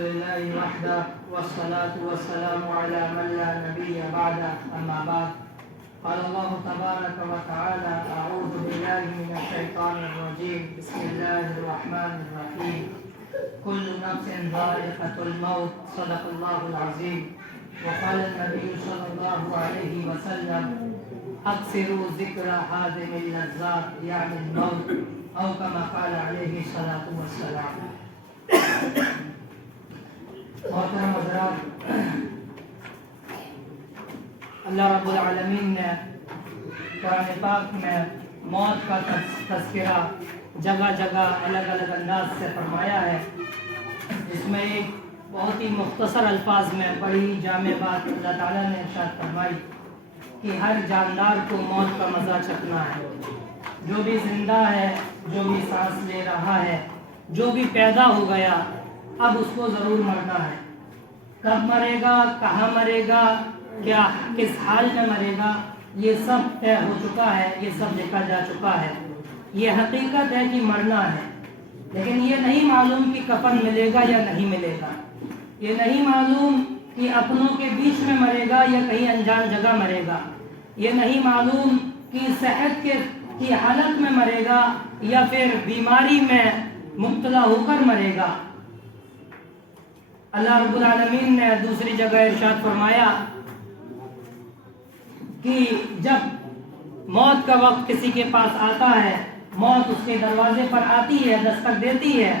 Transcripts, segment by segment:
لله وحده والصلاة والسلام على من لا نبي بعده أما بعد قال الله تبارك وتعالى أعوذ بالله من الشيطان الرجيم بسم الله الرحمن الرحيم كل نفس ذائقة الموت صدق الله العظيم وقال النبي صلى الله عليه وسلم أكثروا ذكر هذه اللذات يعني الموت أو كما قال عليه الصلاة والسلام. محترم حضرات، اللہ رب العالمین نے قرآن پاک میں موت کا تذکرہ جگہ جگہ الگ الگ انداز سے فرمایا ہے، جس میں ایک بہت ہی مختصر الفاظ میں بڑی جامع بات اللہ تعالیٰ نے ارشاد فرمائی کہ ہر جاندار کو موت کا مزہ چکھنا ہے. جو بھی زندہ ہے، جو بھی سانس لے رہا ہے، جو بھی پیدا ہو گیا، اب اس کو ضرور مرنا ہے. کب مرے گا، کہاں مرے گا، کیا کس حال میں مرے گا، یہ سب طے ہو چکا ہے، یہ سب لکھا جا چکا ہے. یہ حقیقت ہے کہ مرنا ہے، لیکن یہ نہیں معلوم کہ کفن ملے گا یا نہیں ملے گا. یہ نہیں معلوم کہ اپنوں کے بیچ میں مرے گا یا کہیں انجان جگہ مرے گا. یہ نہیں معلوم کہ صحت کی حالت میں مرے گا یا پھر بیماری میں مبتلا ہو کر مرے گا. اللہ رب العالمین نے دوسری جگہ ارشاد فرمایا کہ جب موت کا وقت کسی کے پاس آتا ہے، موت اس کے دروازے پر آتی ہے، دستک دیتی ہے،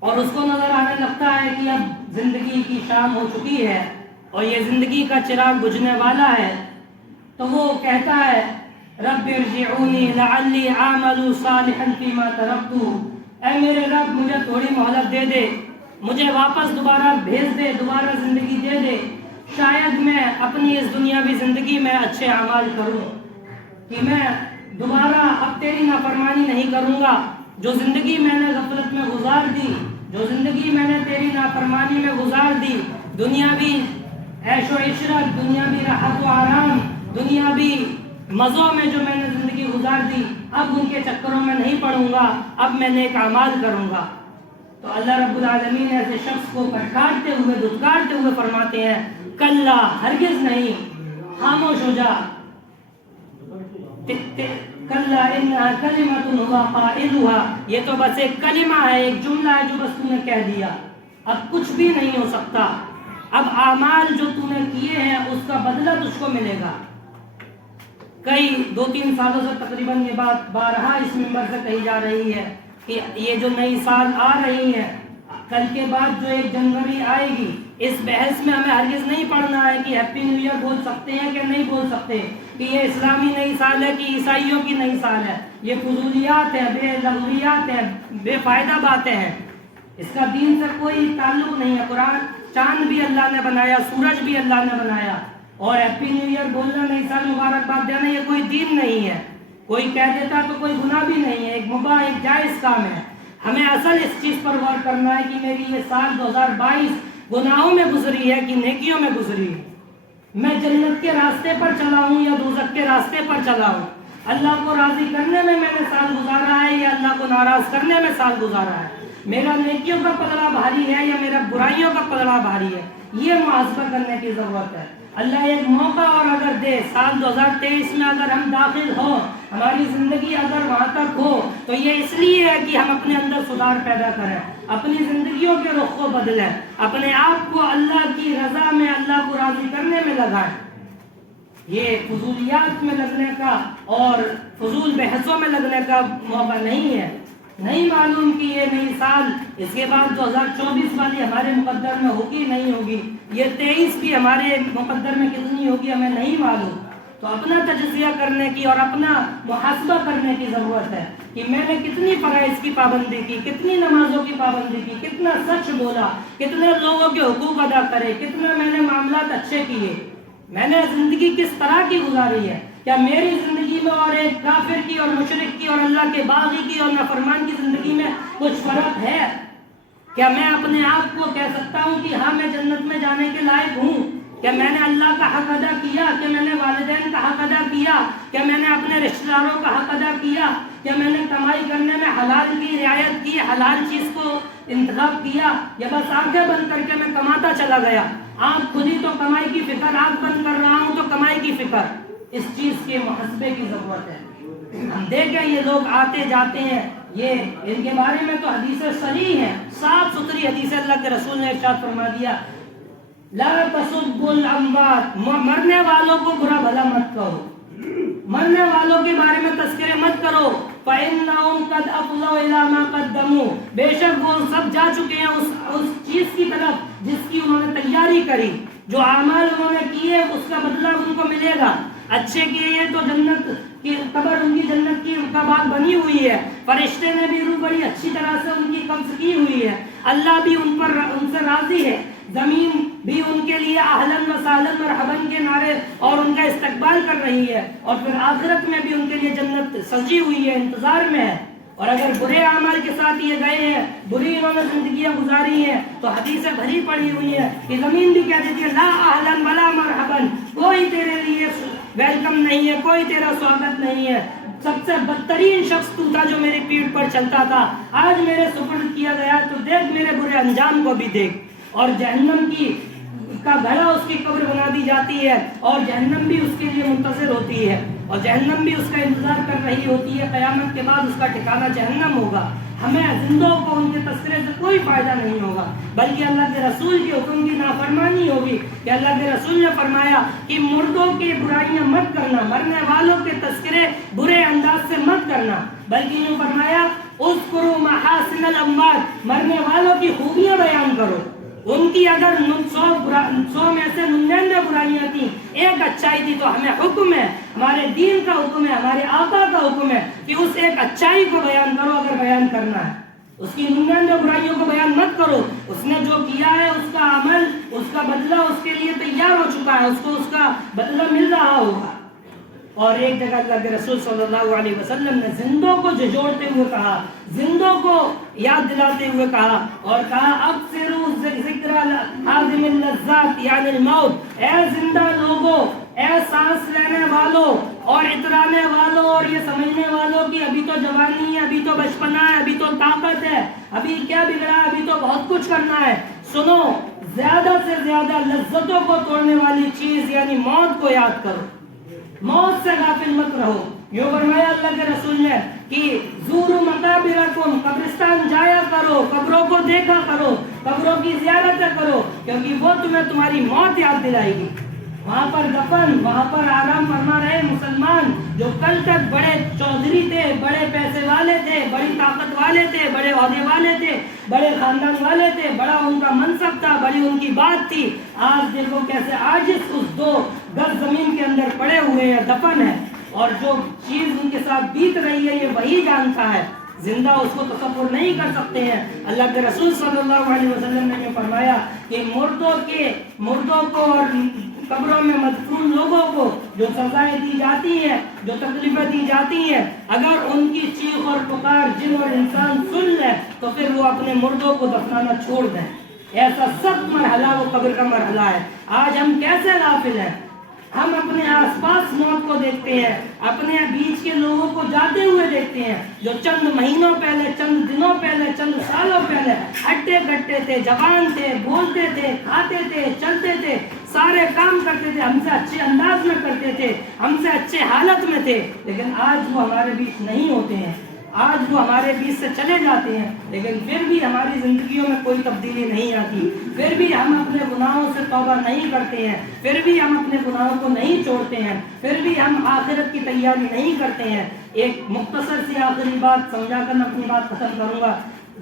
اور اس کو نظر آنے لگتا ہے کہ اب زندگی کی شام ہو چکی ہے اور یہ زندگی کا چراغ بجھنے والا ہے، تو وہ کہتا ہے رب ارجعونی لعلی اعمل صالحا فیما ترکت، اے میرے رب مجھے تھوڑی مہلت دے دے، مجھے واپس دوبارہ بھیج دے، دوبارہ زندگی دے دے، شاید میں اپنی اس دنیاوی زندگی میں اچھے اعمال کروں، کہ میں دوبارہ اب تیری نافرمانی نہیں کروں گا. جو زندگی میں نے غفلت میں گزار دی، جو زندگی میں نے تیری نافرمانی میں گزار دی، دنیاوی عیش و عشرت، دنیاوی راحت و آرام، دنیاوی مزوں میں جو میں نے زندگی گزار دی، اب ان کے چکروں میں نہیں پڑوں گا، اب میں نیک اعمال کروں گا. تو اللہ رب العالمین ایسے شخص کو پھٹکارتے ہوئے، دھتکارتے ہوئے فرماتے ہیں کلا، ہرگز نہیں، خاموش ہو جا. کلا انہا کلمۃ هو قائلها، یہ تو بس ایک کلمہ ہے، ایک جملہ ہے جو بس تو نے کہہ دیا، اب کچھ بھی نہیں ہو سکتا. اب اعمال جو تو نے کیے ہیں اس کا بدلہ تجھ کو ملے گا. کئی 2-3 سالوں سے تقریباً یہ بات بارہا اس منبر سے کہی جا رہی ہے کہ یہ جو نئی سال آ رہی ہے، کل کے بعد جو 1 جنوری آئے گی، اس بحث میں ہمیں ہرگز نہیں پڑھنا ہے کہ ہیپی نیو ایئر بول سکتے ہیں کہ نہیں بول سکتے، کہ یہ اسلامی نئی سال ہے کہ عیسائیوں کی نئی سال ہے. یہ فضولیات ہیں، بے لغویات ہیں، بے فائدہ باتیں ہیں، اس کا دین سے کوئی تعلق نہیں ہے. قرآن چاند بھی اللہ نے بنایا، سورج بھی اللہ نے بنایا، اور ہیپی نیو ایئر بولنا، نئی سال مبارکباد دینا، یہ کوئی دین نہیں ہے. کوئی کہہ دیتا تو کوئی گناہ بھی نہیں ہے، ایک مباح، ایک جائز کام ہے. ہمیں اصل اس چیز پر غور کرنا ہے کہ میری یہ سال 2022 گناہوں میں گزری ہے کہ نیکیوں میں گزری ہے. میں جنت کے راستے پر چلا ہوں یا دوزخ کے راستے پر چلا ہوں. اللہ کو راضی کرنے میں نے سال گزارا ہے یا اللہ کو ناراض کرنے میں سال گزارا ہے. میرا نیکیوں کا پلڑا بھاری ہے یا میرا برائیوں کا پلڑا بھاری ہے، یہ محاسبہ کرنے کی ضرورت ہے. اللہ ایک موقع اور اگر دے، سال 2023 میں اگر ہم داخل ہوں، ہماری زندگی اگر وہاں تک ہو، تو یہ اس لیے ہے کہ ہم اپنے اندر سدھار پیدا کریں، اپنی زندگیوں کے رخ کو بدلیں، اپنے آپ کو اللہ کی رضا میں، اللہ کو راضی کرنے میں لگائیں. یہ فضولیات میں لگنے کا اور فضول بحثوں میں لگنے کا موقع نہیں ہے. نہیں معلوم کہ یہ نئی سال اس کے بعد 2024 والی ہمارے مقدر میں ہوگی نہیں ہوگی، یہ 23 بھی ہمارے مقدر میں کتنی ہوگی ہمیں نہیں معلوم. تو اپنا تجزیہ کرنے کی اور اپنا محاسبہ کرنے کی ضرورت ہے کہ میں نے کتنی فرائض کی پابندی کی، کتنی نمازوں کی پابندی کی، کتنا سچ بولا، کتنے لوگوں کے حقوق ادا کرے، کتنا میں نے معاملات اچھے کیے، میں نے زندگی کس طرح کی گزاری ہے. کیا میری زندگی میں اور ایک کافر کی اور مشرک کی اور اللہ کے باغی کی اور نافرمان کی زندگی میں کچھ فرق ہے؟ کیا میں اپنے آپ کو کہہ سکتا ہوں کہ ہاں میں جنت میں جانے کے لائق ہوں؟ کیا میں نے اللہ کا حق ادا کیا؟ کیا میں نے والدین کا حق ادا کیا؟ کیا میں نے اپنے رشتہ داروں کا حق ادا کیا؟ کیا میں نے کمائی کرنے میں حلال کی رعایت کی، حلال چیز کو انتخاب کیا یا بس آنکھیں بند کر کے میں کماتا چلا گیا؟ آنکھ کھلی تو کمائی کی فکر، آنکھ بند کر رہا ہوں تو کمائی کی فکر۔ اس چیز کے محاسبے کی ضرورت ہے۔ ہم دیکھیں یہ لوگ آتے جاتے ہیں، یہ ان کے بارے میں تو حدیثیں صریح ہیں، صاف ستھری حدیث اللہ کے رسول نے ارشاد فرما دیا لا تسبوا الاموات، مرنے والوں کو برا بھلا مت کہو، مرنے والوں کے بارے میں تذکرے مت کرو، فإنهم قد أفضوا إلى ما قدموا، بے شک وہ سب جا چکے ہیں اس چیز کی طرف جس کی انہوں نے تیاری کری، جو اعمال انہوں نے کیے اس کا بدلہ ان کو ملے گا۔ اچھے کیے ہیں تو جنت کی قبر ان کی جنت کی کا باغ بنی ہوئی ہے، فرشتے نے بھی روح بڑی اچھی طرح سے ان کی قبض کی ہوئی ہے، اللہ بھی ان سے راضی ہے، زمین بھی ان کے لیے اہلاً و سہلاً مرحباً کے نعرے اور ان کا استقبال کر رہی ہے، اور پھر آخرت میں بھی ان کے لیے جنت سجی ہوئی ہے، انتظار میں ہے۔ اور اگر برے اعمال کے ساتھ یہ گئے ہیں، بری انہوں نے زندگیاں گزاری ہیں، تو حدیثیں بھری پڑی ہوئی ہیں کہ زمین بھی کہہ دیتی ہے لا اہلاً ولا مرحباً، کوئی تیرے لیے ویلکم نہیں ہے، کوئی تیرا سواگت نہیں ہے، سب سے بدترین شخص تو تھا جو میری پیٹھ پر چلتا تھا، آج میرے سپرد کیا گیا، تو دیکھ میرے برے انجام کو بھی دیکھ۔ اور جہنم کا گھڑا اس کی قبر بنا دی جاتی ہے، اور جہنم بھی اس کے لیے منتظر ہوتی ہے، اور جہنم بھی اس کا انتظار کر رہی ہوتی ہے، قیامت کے بعد اس کا ٹھکانہ جہنم ہوگا۔ ہمیں زندوں کو ان کے تذکرے سے کوئی فائدہ نہیں ہوگا، بلکہ اللہ کے رسول کے حکم کی نافرمانی ہوگی، کہ اللہ کے رسول نے فرمایا کہ مردوں کی برائیاں مت کرنا، مرنے والوں کے تذکرے برے انداز سے مت کرنا، بلکہ یوں فرمایا اذکروا محاسن الاموات، مرنے والوں کی خوبیاں بیان کرو، ان کی اگر 100 میں سے 99 برائیاں تھیں، ایک اچھائی تھی، تو ہمیں حکم ہے، ہمارے دین کا حکم ہے، ہمارے آقا کا حکم ہے کہ اس ایک اچھائی کو بیان کرو اگر بیان کرنا ہے، اس کی 99 برائیوں کو بیان مت کرو۔ اس نے جو کیا ہے اس کا عمل، اس کا بدلہ اس کے لیے تیار ہو چکا ہے، اس کو اس کا بدلہ مل رہا ہوگا۔ اور ایک جگہ اللہ کے رسول صلی اللہ علیہ وسلم نے زندوں کو جھجوڑتے ہوئے کہا، زندوں کو یاد دلاتے ہوئے کہا، اور کہا اکثروا ذکر حازم اللذات یعنی الموت، اے زندہ لوگوں، اے سانس لینے والوں اور اترانے والوں اور یہ سمجھنے والوں کہ ابھی تو جوانی ہے، ابھی تو بچپنا ہے، ابھی تو طاقت ہے، ابھی کیا بگڑا ہے، ابھی تو بہت کچھ کرنا ہے، سنو زیادہ سے زیادہ لذتوں کو توڑنے والی چیز یعنی موت کو یاد کرو، موت سے غافل مت رہو۔ یوں فرمایا اللہ کے رسول نے کہ زوروا مقابرکم، قبرستان جایا کرو، قبروں کو دیکھا کرو، قبروں کی زیارتیں کرو، کیونکہ وہ تمہیں تمہاری موت یاد دلائے گی۔ وہاں پر دفن، وہاں پر آرام فرما رہے مسلمان جو کل تک بڑے چودھری تھے، بڑے پیسے والے تھے، بڑی طاقت والے تھے، بڑے عہدے والے تھے، بڑے خاندان والے تھے، بڑا ان کا منصب تھا، بڑی ان کی بات تھی، آج دیکھو کیسے عاجز اس 2 گز زمین کے اندر پڑے ہوئے ہیں، دفن ہے، اور جو چیز ان کے ساتھ بیت رہی ہے یہ وہی جانتا ہے، زندہ اس کو تصور نہیں کر سکتے ہیں۔ اللہ کے رسول صلی اللہ علیہ وسلم نے یہ فرمایا کہ مردوں کو اور قبروں میں مدفون لوگوں کو جو سزائیں دی جاتی ہیں، جو تکلیفیں دی جاتی ہیں، اگر ان کی چیخ اور پکار جن اور انسان سن لیں تو پھر وہ اپنے مردوں کو دفنانا چھوڑ دیں۔ ایسا سخت مرحلہ وہ قبر کا مرحلہ ہے۔ آج ہم کیسے غافل ہیں، ہم اپنے آس پاس موت کو دیکھتے ہیں، اپنے بیچ کے لوگوں کو جاتے ہوئے دیکھتے ہیں جو چند مہینوں پہلے، چند دنوں پہلے، چند سالوں پہلے ہٹے کٹے تھے، جوان تھے، بولتے تھے، کھاتے تھے، چلتے تھے، سارے کام کرتے تھے، ہم سے اچھے انداز میں کرتے تھے، ہم سے اچھے حالت میں تھے، لیکن آج وہ ہمارے بیچ نہیں ہوتے ہیں، آج وہ ہمارے بیچ سے چلے جاتے ہیں، لیکن پھر بھی ہماری زندگیوں میں کوئی تبدیلی نہیں آتی، پھر بھی ہم اپنے گناہوں سے توبہ نہیں کرتے ہیں، پھر بھی ہم اپنے گناہوں کو نہیں چھوڑتے ہیں، پھر بھی ہم آخرت کی تیاری نہیں کرتے ہیں۔ ایک مختصر سی آخری بات سمجھا کر میں اپنی بات ختم کروں گا۔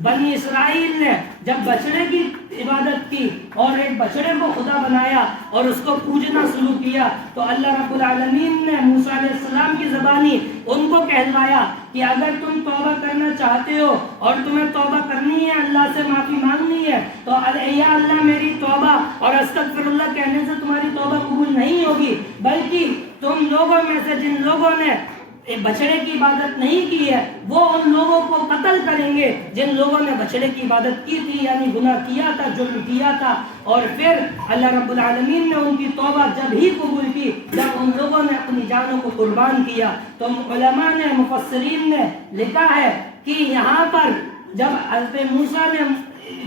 بنی اسرائیل نے جب بچڑے کی عبادت کی اور ایک بچڑے کو خدا بنایا اور اس کو پوجنا شروع کیا تو اللہ رب العالمین نے موسیٰ علیہ السلام کی زبانی ان کو کہلوایا کہ اگر تم توبہ کرنا چاہتے ہو اور تمہیں توبہ کرنی ہے، اللہ سے معافی مانگنی ہے، تو یا اللہ میری توبہ اور استغفر اللہ کہنے سے تمہاری توبہ قبول نہیں ہوگی، بلکہ تم لوگوں میں سے جن لوگوں نے بچڑے کی عبادت نہیں کی ہے وہ ان لوگوں کو قتل کریں گے جن لوگوں نے بچڑے کی عبادت کی تھی، یعنی گناہ کیا تھا، جرم کیا تھا۔ اور پھر اللہ رب العالمین نے ان کی توبہ جب ہی قبول کی جب ان لوگوں نے اپنی جانوں کو قربان کیا۔ تو علماء نے، مفسرین نے لکھا ہے کہ یہاں پر جب حضرت موسیٰ نے